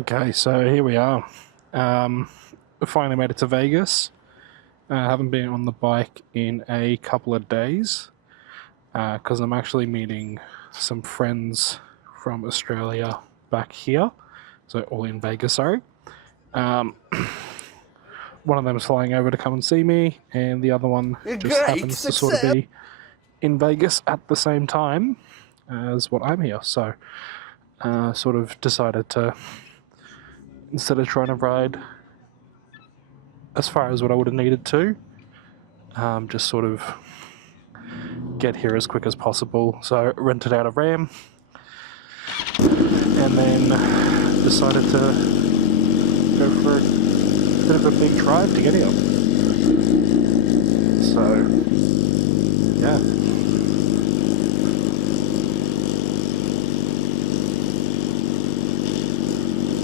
Okay, so here we are. We finally made it to Vegas. I haven't been on the bike in a couple of days because I'm actually meeting some friends from Australia back here. So all in Vegas, sorry. One of them is flying over to come and see me, and the other one just happens to sort of be in Vegas at the same time as what I'm here. So sort of decided to, instead of trying to ride as far as what I would have needed to, just sort of get here as quick as possible. So rented out a Ram and then decided to go for a bit of a big drive to get here. So yeah.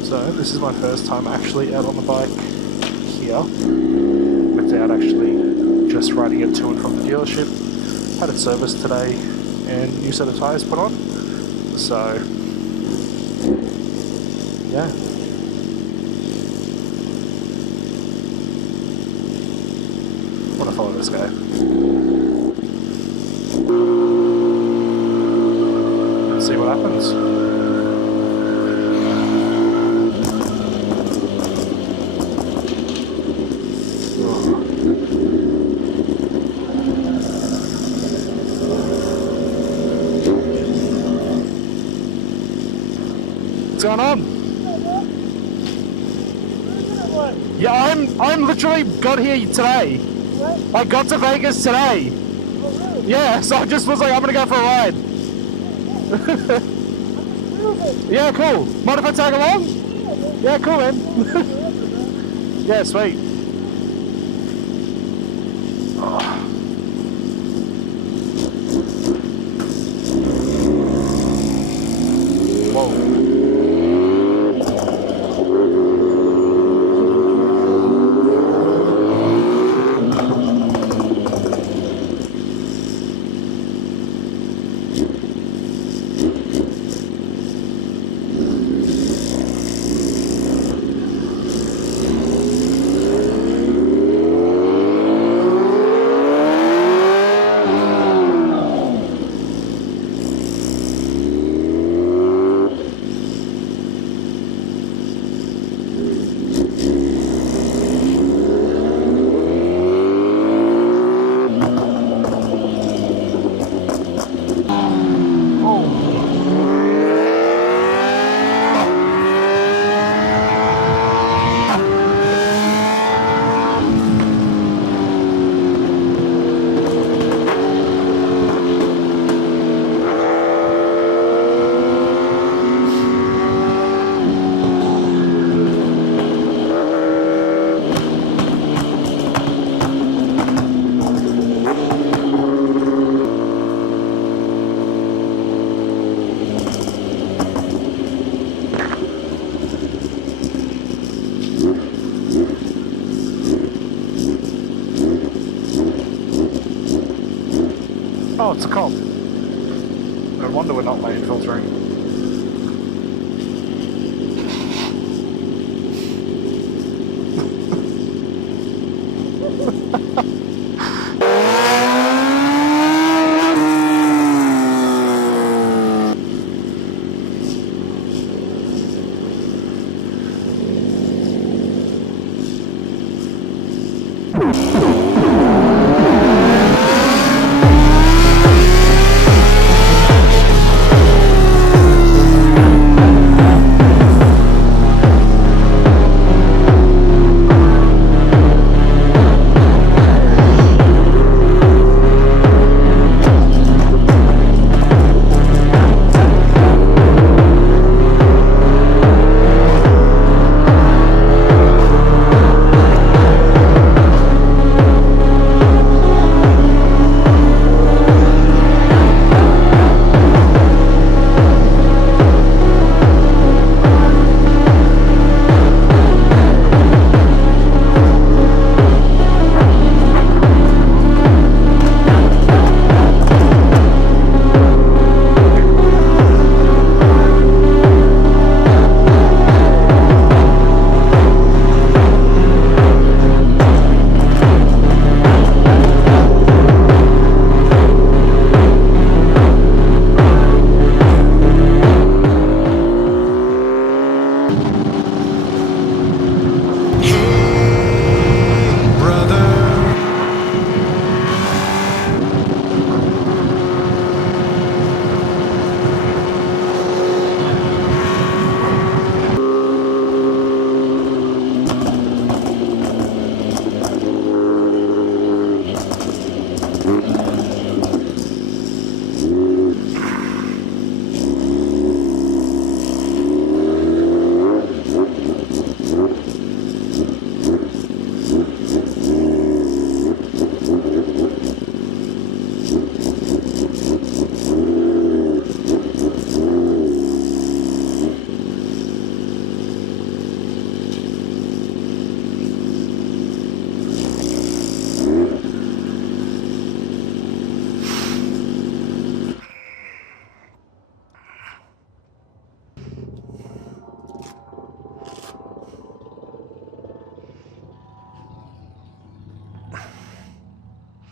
So this is my first time actually out on the bike here without actually just riding it to and from the dealership. Had it serviced today and a new set of tyres put on. So yeah. I want to follow this guy. Let's see what happens. What's going on? Yeah, I'm literally got here today. I got to Vegas today. Yeah, so I just was like, I'm gonna go for a ride. Yeah, cool. Mind if I tag along? Yeah, cool, man. Yeah, sweet. Whoa. Oh, it's a cop. No wonder we're not lane filtering.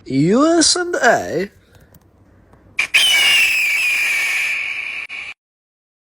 US and A?